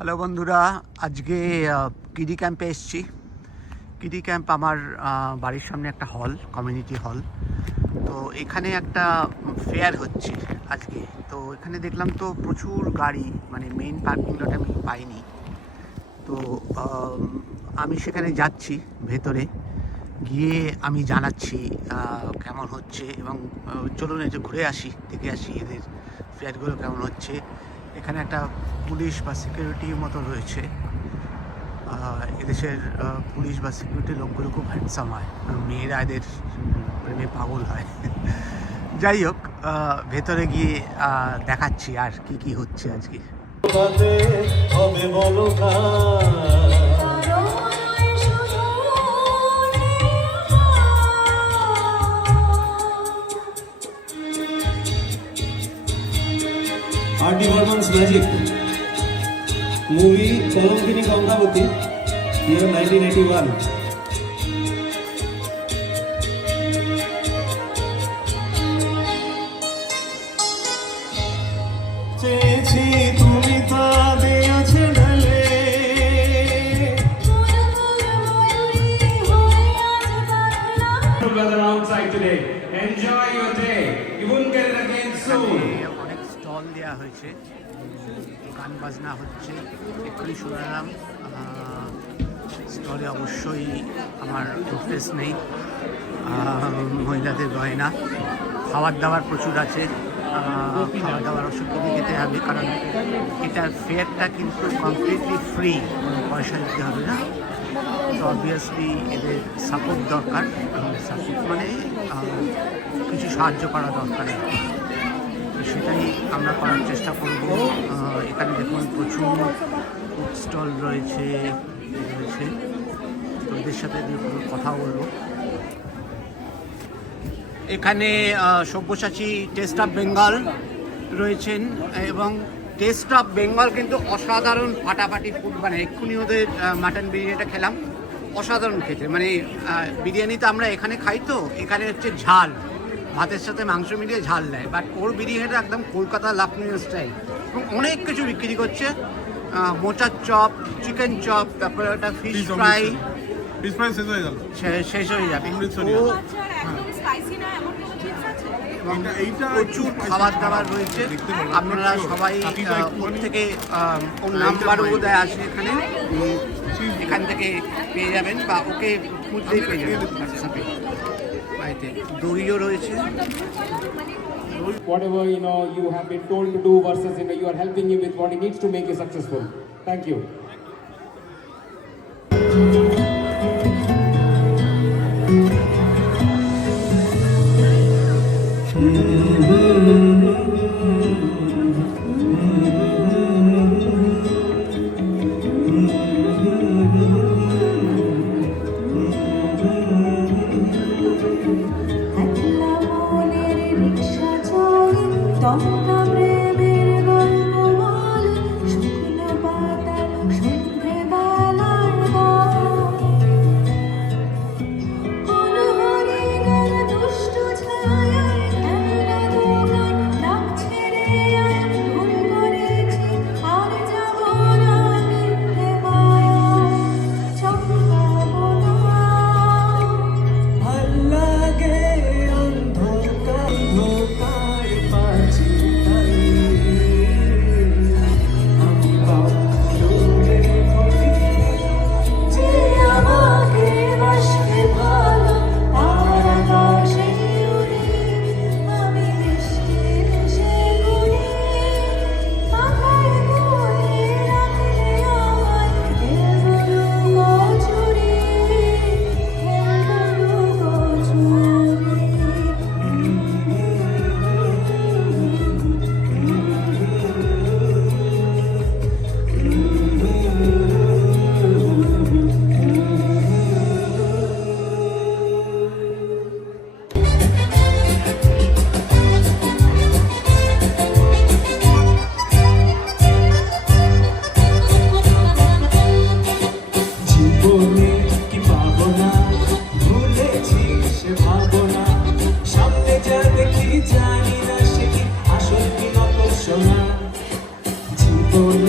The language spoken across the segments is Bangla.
হ্যালো বন্ধুরা, আজকে কিডি ক্যাম্পে এসেছি। কিডি ক্যাম্প আমার বাড়ির সামনে একটা হল কমিউনিটি হল। তো এখানে একটা ফেয়ার হচ্ছে আজকে। তো এখানে দেখলাম তো প্রচুর গাড়ি মানে মেইন পার্কিং লট আমি পাইনি। তো, আমি সেখানে যাচ্ছি ভেতরে। গিয়ে আমি জানাচ্ছি কেমন হচ্ছে এবং চলুন একটু ঘুরে আসি, দেখে আসি এদের ফ্ল্যাটগুলো কেমন হচ্ছে। এখানে একটা পুলিশ বা সিকিউরিটির মতো রয়েছে। এদেশের পুলিশ বা সিকিউরিটি লোকগুলো খুব হ্যান্ডসাম হয় মেয়েরা এদের প্রেমে পাগল হয়। যাই হোক ভেতরে গিয়ে দেখাচ্ছি আর কি কি হচ্ছে আজকে। Movie Gangavati year nineteen eighty one চেয়েছি তুমি তা দিয়েছে ঢেলে weather outside today. Enjoy your day. You won't get it again soon. অনেক স্টল দেওয়া হয়েছে গান বাজনা হচ্ছে, এক্ষুনি শুনলাম স্টলে অবশ্যই আমার ইন্টারেস্ট নেই মহিলাদের গয়না। খাবার দাবার প্রচুর আছে খাবার দাবার ওষুধ কিনে খেতে হবে, কারণ এটার ফেয়ারটা কিন্তু কমপ্লিটলি ফ্রি পয়সা দিতে হবে না। তো অবভিয়াসলি এদের সাপোর্ট দরকার সাপোর্ট মানে কিছু সাহায্য করা দরকার। সেটাই আমরা করার চেষ্টা করব। এখানে দেখুন প্রচুর স্টল রয়েছে রয়েছে। তো এদের সাথে কথা বলব। এখানে সব্যসাচী টেস্ট অফ বেঙ্গল রয়েছেন এবং টেস্ট অফ বেঙ্গল কিন্তু অসাধারণ ফাটাফাটি ফুড মানে এক্ষুনি ওদের মাটন বিরিয়ানিটা খেলাম। অসাধারণ খেতে। মানে বিরিয়ানি তো আমরা এখানে খাই তো, এখানে হচ্ছে ঝাল। ভাতের সাথে মাংস মিলিয়ে ঝাল দেয়। বাট ওর বিরিয়ানিটা একদম কলকাতা লাখনৌ স্টাইল এবং অনেক কিছু বিক্রি করছে। মোচার চপ চিকেন চপ তারপরে ওটা ফিশ ফ্রাই পিস ফ্রাই শেষ হয়ে গেল। শেষ হয়ে যাবে। ও আচ্ছা আর একদম স্পাইসি না এমন কোনো চিপস আছে? এবং এইটা- এইটা প্রচুর খাবার দাবার রয়েছে। আপনারা সবাই ওর থেকে ওর পাই। দেয় আছে এখানে। এখান থেকে পেয়ে যাবেন বা ওকে খুঁজলেই পেয়ে যাবেন। হোয়াটসঅ্যাপে বাড়িতে দইও রয়েছে। Whatever you know you have been told to do versus you know you are helping him with what he needs to make you successful. Thank you. জানি না সে কি আসল কি নকল সোনা। জীবনে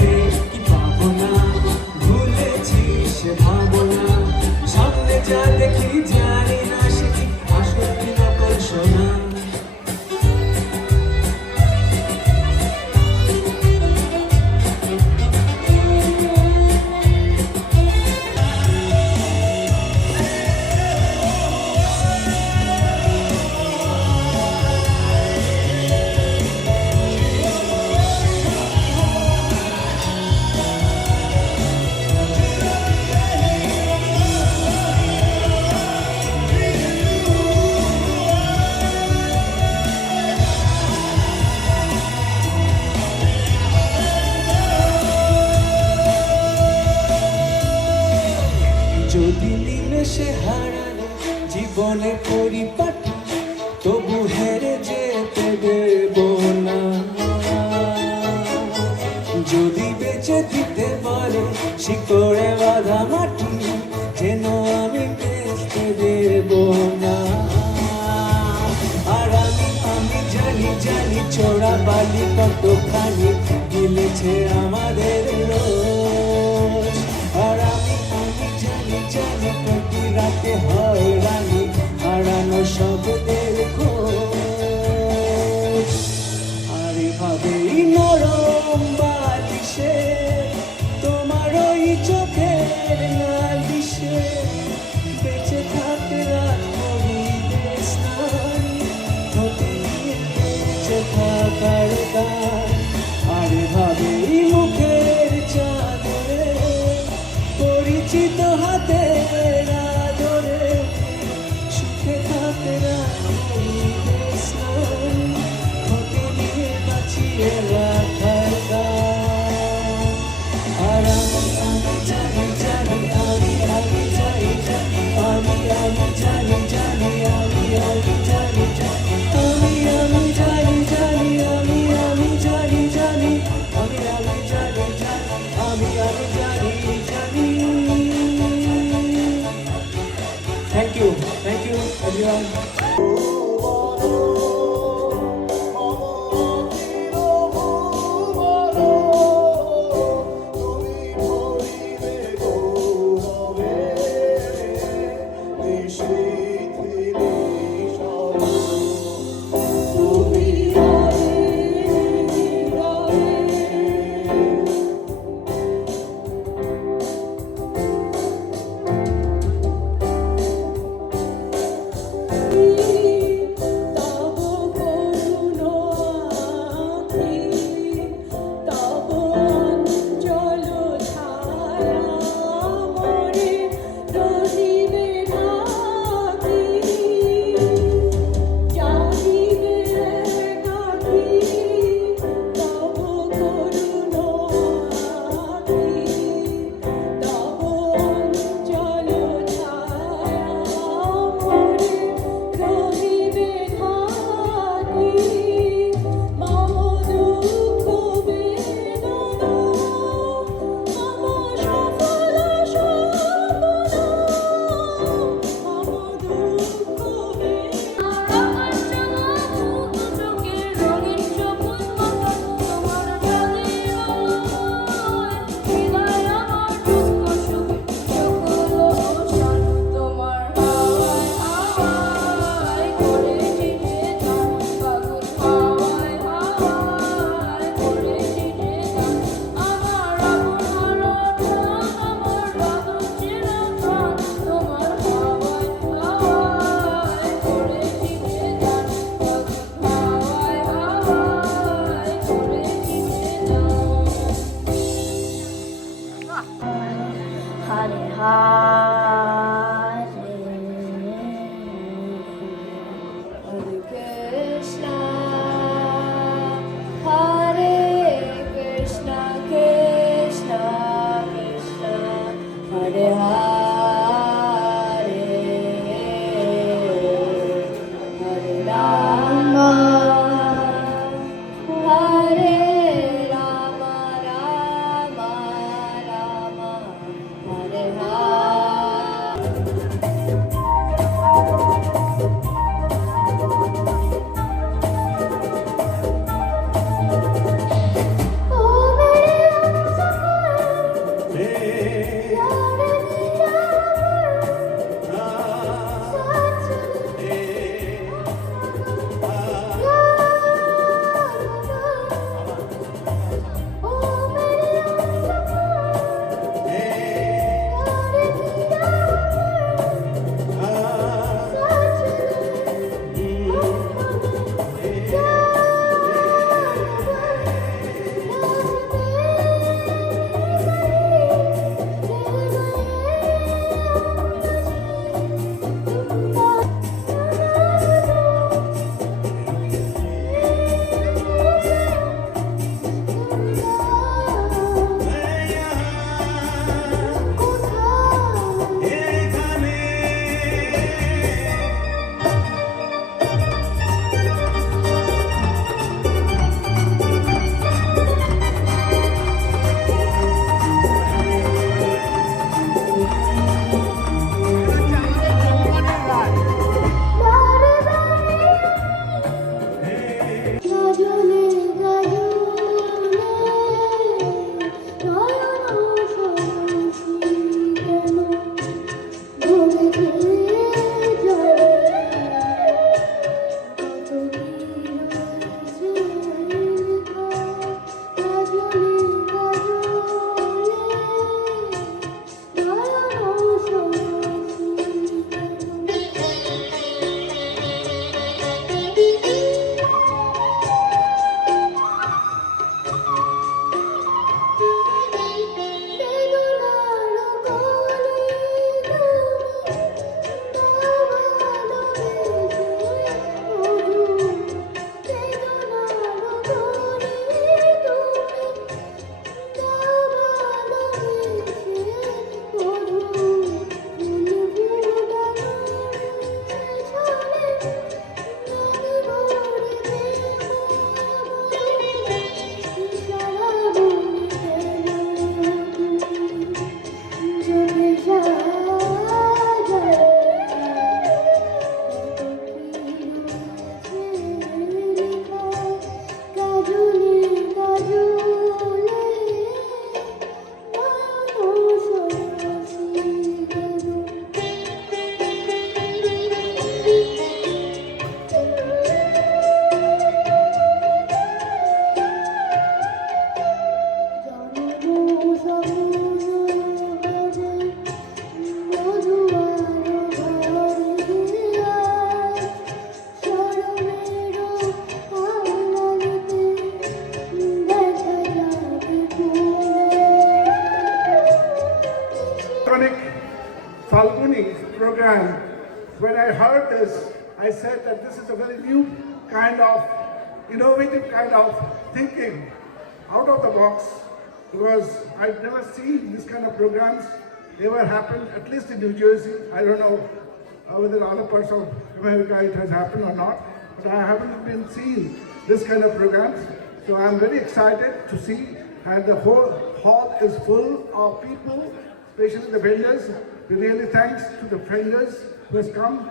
পরিপাট, তবু হেরে যেতে দেব না। যদি বেঁচে দিতে পারে শিকড়ে বাধা মাটি, যেন আমি বেঁচতে দেব না। আর আমি আমি জানি জানি ছোড়া বালি কতখানি গিলেছে আমাদের রোজ। আর আমি আমি জানি জানি প্রতি রাতে হয় very new kind of, innovative kind of thinking, out of the box, because I've never seen this kind of programs ever happen, at least in New Jersey. I don't know uh, whether other parts of America it has happened or not, but I haven't been seeing this kind of programs. So I'm very excited to see, and the whole hall is full of people, especially the vendors. We really thanks to the vendors who has come,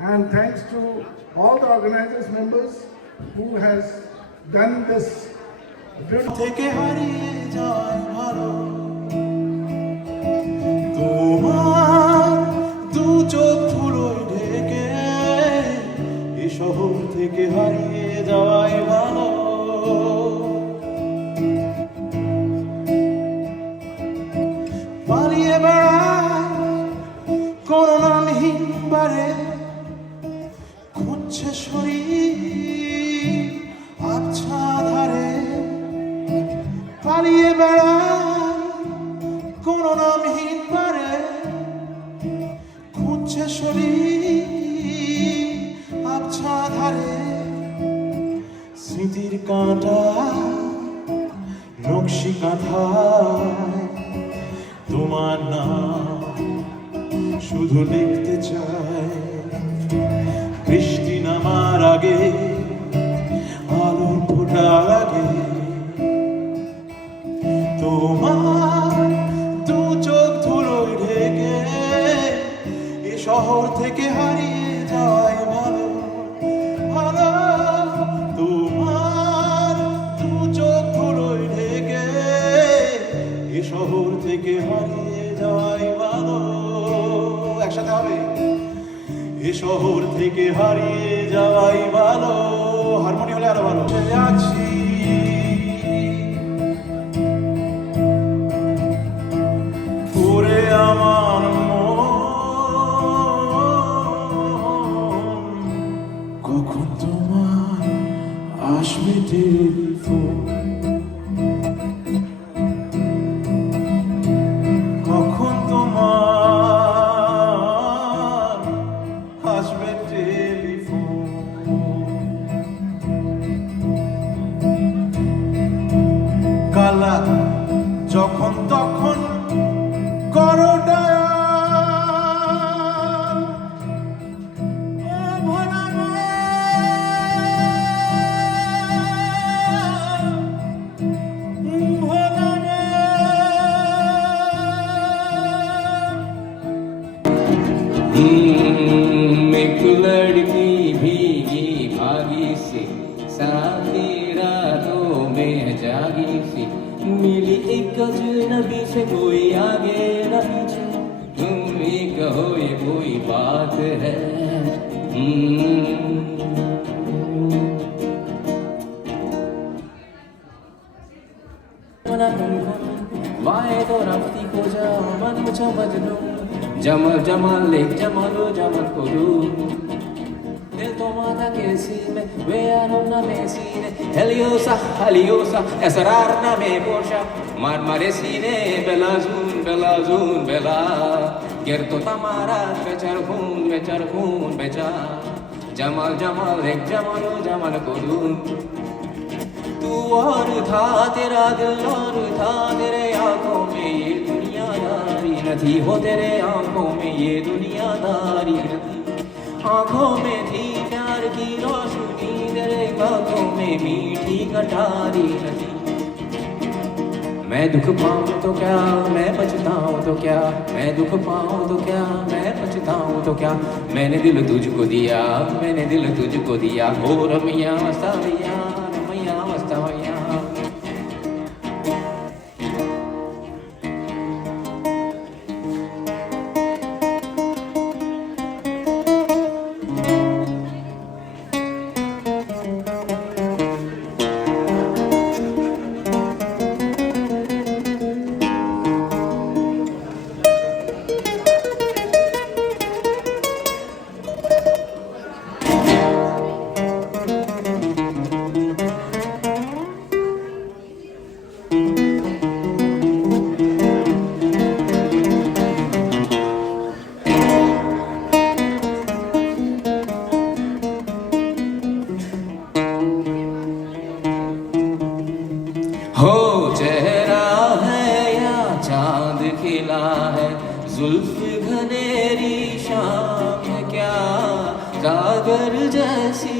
and thanks to all the organizers members who has done this. থেকে হারিয়ে যায় ভালো তোমার দু চোখ ধুলোয় ঢেকে এ শহর থেকে হারিয়ে যাওয়াই ভালো পালিয়ে বেড়ায় কোন বারে শহর থেকে হারিয়ে যাওয়াই ভালো তোমার দু চোখ ধুলোয় ঢেকে এ শহর থেকে হারিয়ে যাওয়াই ভালো একসাথে হবে? এ শহর থেকে হারিয়ে যাওয়াই ভালো হারমোনি হলে আরও ভালো। redeemed. तो जम जमाल ले जमालो जमत को दू दिल तो माता के सीने वे आनम ना मे सीने। हेलियोसा हेलियोसा एसरार ना मे बोशा मार मारे सीने बेलाजून बेलाजून बेला गिर तो तमारा, बेचर खून बेचर खून, बेचा। जमल जमाल एक जमालो जमल को दू और था तेरा दिल और था तेरे आँखों में ये दुनियादारी न थी हो तेरे आँखों में ये दुनियादारी थी आँखों में थी प्यार की रोशनी, तेरे आँखों में मीठी कटारी न थी मैं दुख पाऊँ तो क्या, मैं पछताऊं तो क्या? मैं दुख पाऊँ तो क्या, मैं पछताऊं तो क्या? मैंने दिल तुझको दिया, मैंने दिल तुझको दिया, हो रमिया मस्ता جاسي